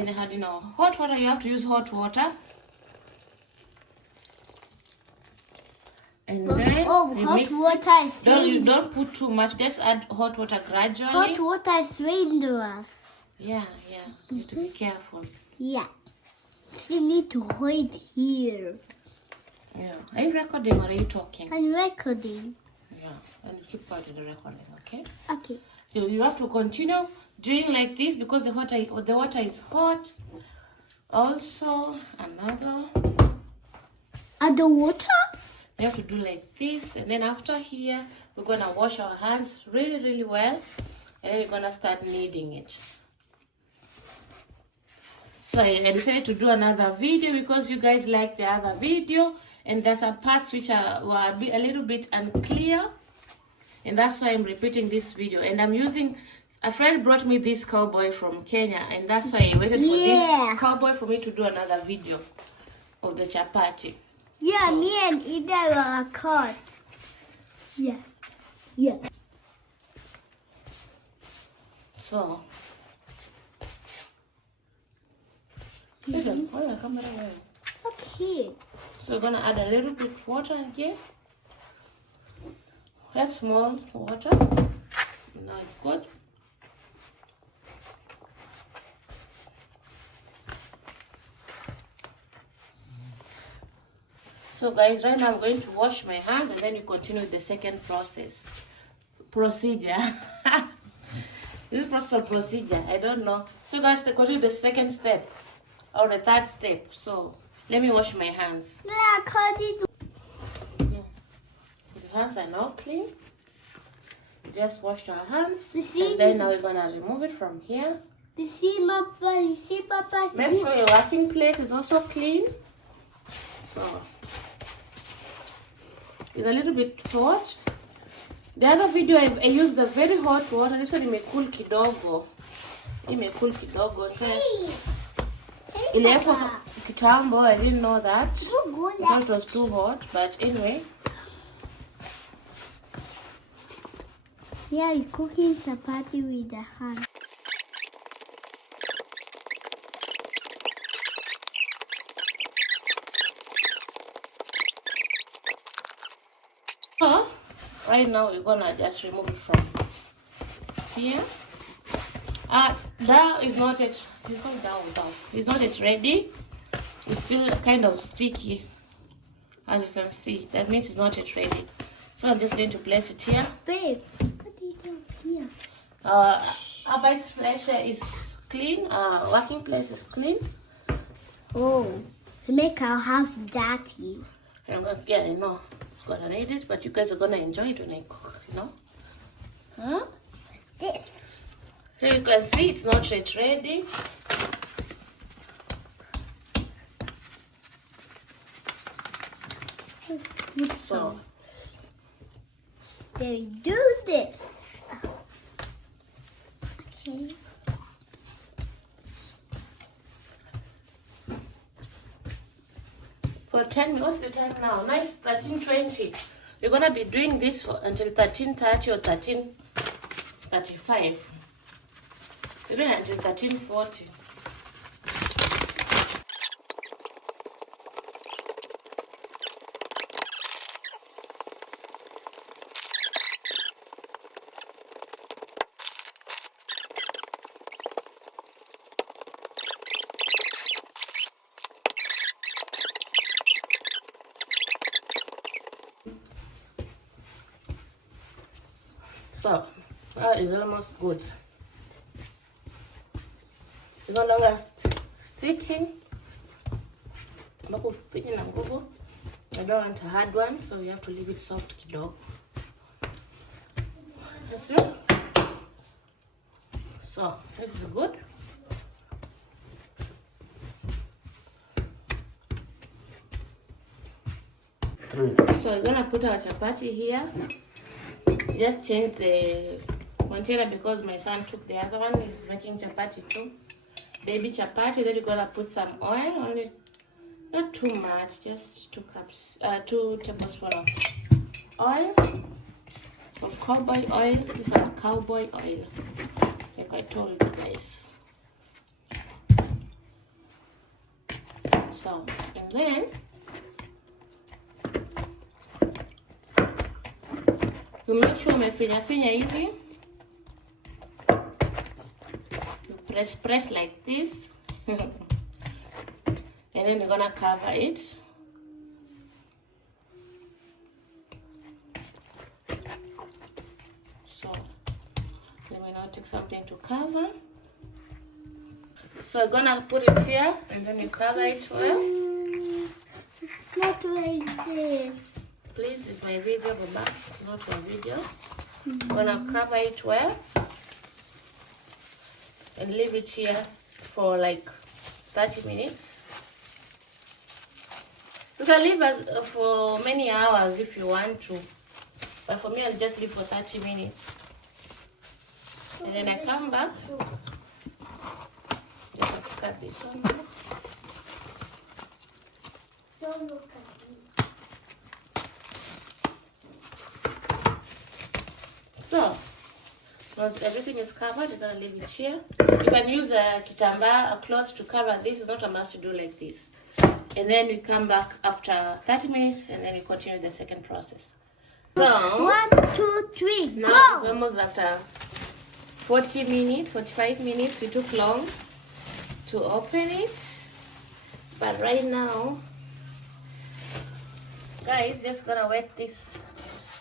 then I had hot water. You have to use hot water. And then hot water is don't put too much. Just add hot water gradually. Hot water is dangerous. Yeah. You have to be careful. Yeah. You need to hold here. Yeah. Are you recording or are you talking? I'm recording. Yeah. And keep part of the recording, okay? Okay. So you have to continue doing like this because the water is hot. Also, another water? You have to do like this, and then after here we're gonna wash our hands really well, and then we're gonna start kneading it. So I decided to do another video because you guys liked the other video, and there's some parts which were a little bit unclear, and that's why I'm repeating this video. And I'm using, a friend brought me this Cowboy from Kenya, and that's why I waited for this Cowboy for me to do another video of the chapati. Yeah, so, me and Ida were caught. Yeah. So, okay. So we're gonna add a little bit of water again. Add small water. Now it's good. So guys, right now I'm going to wash my hands, and then you continue with the second procedure. This process or procedure, I don't know. So guys, to continue the second step or the third step. So let me wash my hands. The hands are now clean. Just wash your hands, and then now we're gonna remove it from here. You see, Papa. Make sure your working place is also clean. So it's a little bit hot. The other video I used the very hot water. This one imekul kidogo. Okay. Iliwekwa kitambo. I didn't know that. I thought it was too hot, but anyway. Yeah, you're cooking chapati with the hand. Right now we're gonna just remove it from here. That is not it. You go down. It's not yet ready. It's still kind of sticky, as you can see. That means it's not yet ready. So I'm just going to place it here. Babe, what do you do here? Our bite's flesh is clean. Our working place is clean. Oh, to make our house dirty. And yeah, I know. Gonna need it, but you guys are gonna enjoy it when I cook, Huh? This. Here you can see it's not yet ready. So they do this. Okay. For 10 minutes, what's the time now? Now it's 13:20. We're gonna be doing this until 13:30 or 13:35. Even until 13:40. So that is almost good. It's no longer sticking. I don't want a hard one, so you have to leave it soft kidogo. That's it. So this is good. So we're gonna put our chapati here. Just change the container because my son took the other one. He's making chapati too. Baby chapati. Then you're gonna put some oil, only not too much, just 2 tablespoons of oil, of cowboy oil. This is cowboy oil, like I told you guys. So, and then you make sure umefinya hivi. You press like this. And then you're gonna cover it. So let me now take something to cover. So I'm gonna put it here and then you cover it well. Not like this. Please, it's my video, Baba, not your video. I'm gonna cover it well and leave it here for like 30 minutes. You can leave it for many hours if you want to, but for me I'll just leave for 30 minutes. And then I come back. Just have to cut this one. Don't look at me. So, once everything is covered, you're gonna leave it here. You can use a kitamba, a cloth to cover this. It's not a must to do like this. And then we come back after 30 minutes and then we continue the second process. So, 1, 2, 3, now go! it's almost after 40 minutes, 45 minutes. We took long to open it. But right now, guys, just gonna wet this.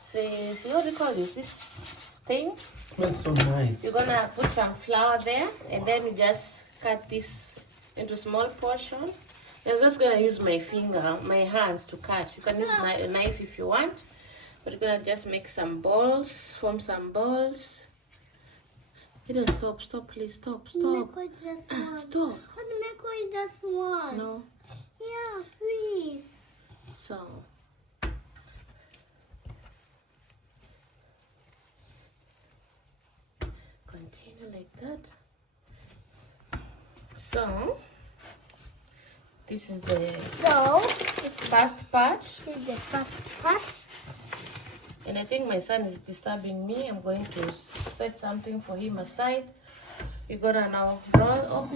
See what do you call this? This thing? It smells so nice. You're gonna put some flour there and then we just cut this into small portion. I'm just gonna use my hands to cut. You can use a knife if you want, but you're gonna just make some balls, form some balls. You don't stop, please, stop. Make it just one. Stop. Make it just one. No. Yeah, please. So. Continue like that. So. This is the first part. This is the first part. And I think my son is disturbing me. I'm going to set something for him aside. You gotta now roll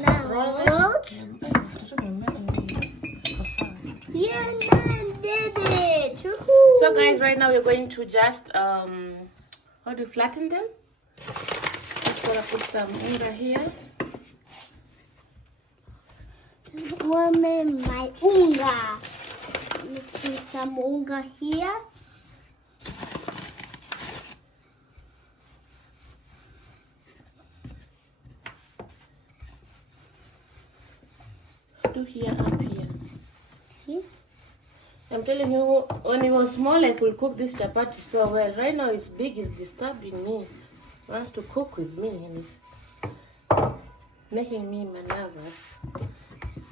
them. Yeah, Nan did it. So guys, right now we're going to just how do you flatten them? Just gonna put some unga here. Woman, my unga. Put some unga here. Do here, up here. See? I'm telling you, when it was small, I could cook this chapati so well. Right now, it's big, it's disturbing me. It wants to cook with me, and it's making me nervous.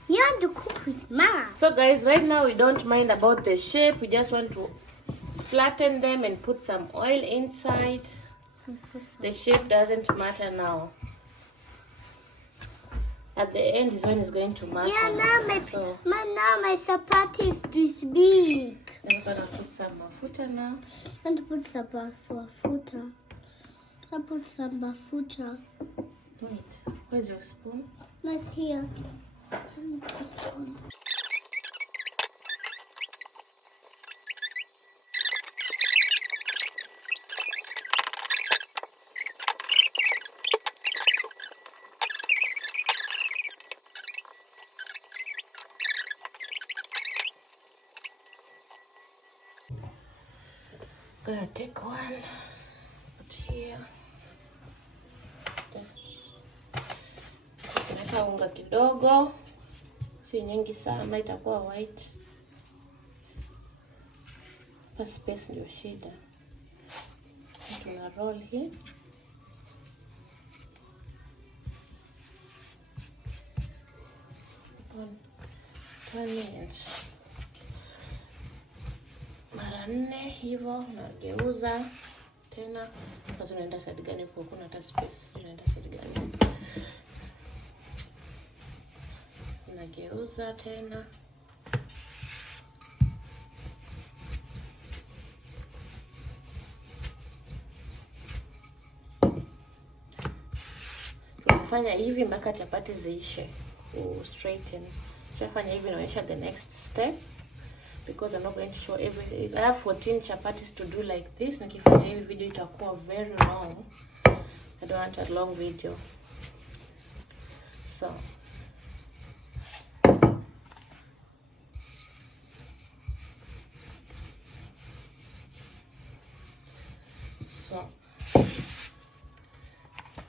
You want to cook with Mama. So guys, right now we don't mind about the shape. We just want to flatten them and put some oil inside. The shape doesn't matter now. At the end is when it's going to matter. Yeah, now my chapati is this big. Then we're gonna put some mafuta now. I want to put some mafuta. I put some mafuta. Wait, where's your spoon? Let's here. This one. Gonna take one, put here. Just naweka unga kidogo, si nyingi sana, itakuwa white. Pa space ndio shida. Tuna roll hii. Turn it. Mara 4 hivyo nageuza tena. Sasa unaenda side gani kwa kuna hata space? Unaenda side gani? Nageuza tena. Tunafanya hivi mpaka chapati ziishe. Straighten. Shafanya hivi naonyesha the next step because I'm not going to show everything. I have 14 chapatis to do like this. Nikifanya hivi video itakuwa very long. I don't want a long video. So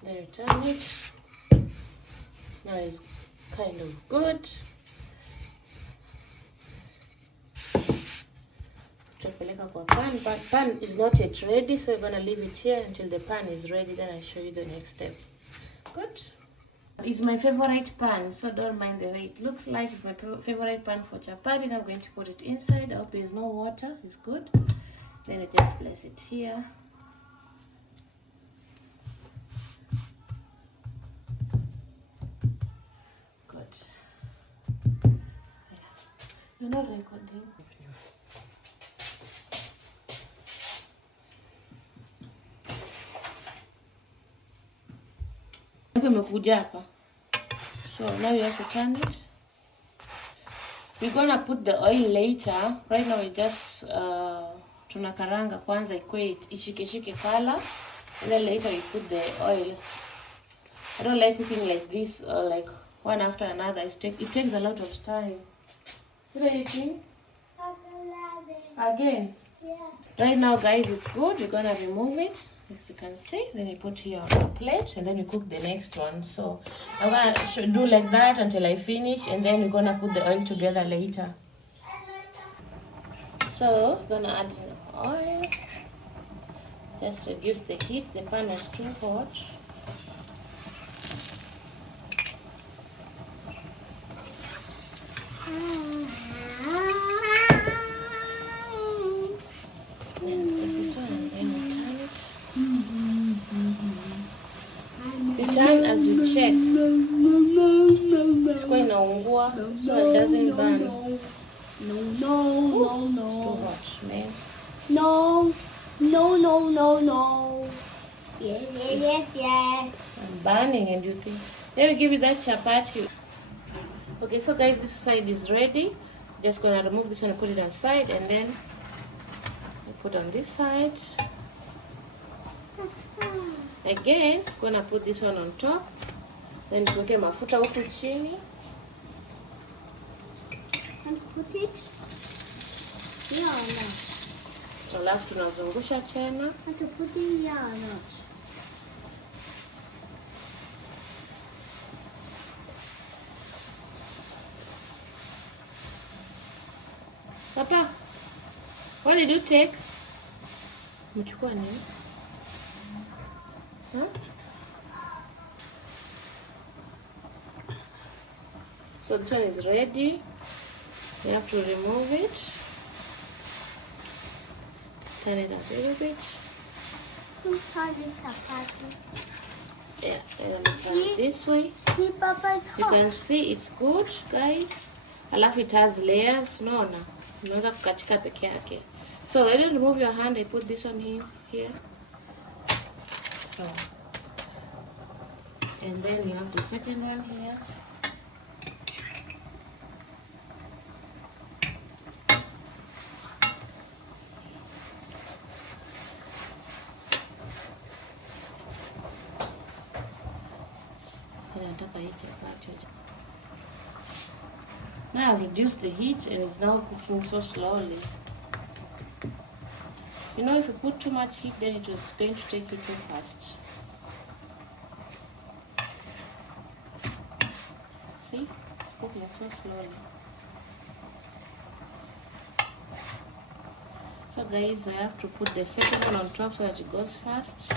then you turn it. Now it's kind of good. Tutapeleka kwa pan, but pan is not yet ready, so we're gonna leave it here until the pan is ready. Then I'll show you the next step. Good. It's my favorite pan, so don't mind the way it looks like. It's my favorite pan for chapati. Now I'm going to put it inside. I hope there's no water. It's good. Then you just place it here. Good. You're not recording. So now you have to turn it. We're gonna put the oil later. Right now we just tunakaranga kwanza ikwe ishike color, and then later we put the oil. I don't like cooking like this, like one after another. It takes a lot of time. What are you eating? Again? Yeah. Right now, guys, it's good. We're gonna remove it, as you can see. Then you put here on a plate, and then you cook the next one. So I'm gonna do like that until I finish, and then we're gonna put the oil together later. So we're gonna add in oil. Just reduce the heat. The pan is too hot. As you check, it's going to so it doesn't burn. No. It's too hot, man. No. Yes. I'm burning, and you think. Let me give you that chapati. Okay, so guys, this side is ready. Just gonna remove this one and put it aside, and then we put on this side. Again, gonna put this one on top. Then tuweke mafuta huku chini. And put it here or not? Alafu tunazungusha tena. And to put it here or not? Papa, what did you take? Mchukua nini? Huh? So this one is ready. We have to remove it. Turn it a little bit. Yeah, and I'm turn it this way. See, Papa, it's hot. You can see it's good, guys. Alafu it has layers. No. Unaweza kukatika peke yake. So I don't remove your hand. I put this one here. So, and then you have the second one here. Now I've reduced the heat and it's now cooking so slowly. You know, if you put too much heat, then it's going to take you too fast. See? It's cooking so slowly. So guys, I have to put the second one on top so that it goes fast.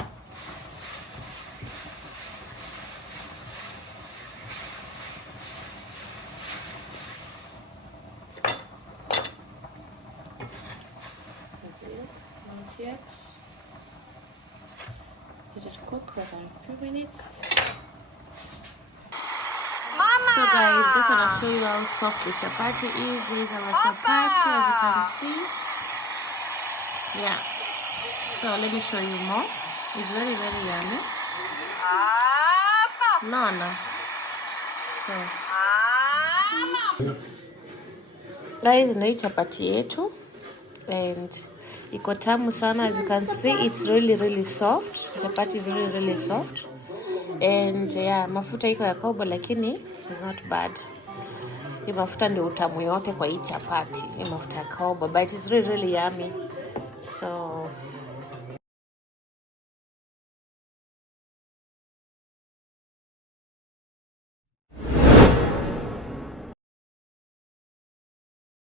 Yet. Let it cook for about 2 minutes. Mama! So guys, this one I'll show you how soft the chapati is. These are our chapati, as you can see. Yeah. So let me show you more. It's very, very yummy. Papa! No. So Guys, ndio chapati yetu and iko tamu sana. As you can see, it's really soft. Chapati is really soft. And yeah, mafuta iko ya Cowboy lakini it's not bad. Hii mafuta ndio utamu yote kwa hii chapati. Hii mafuta ya Cowboy, but it's really yummy. So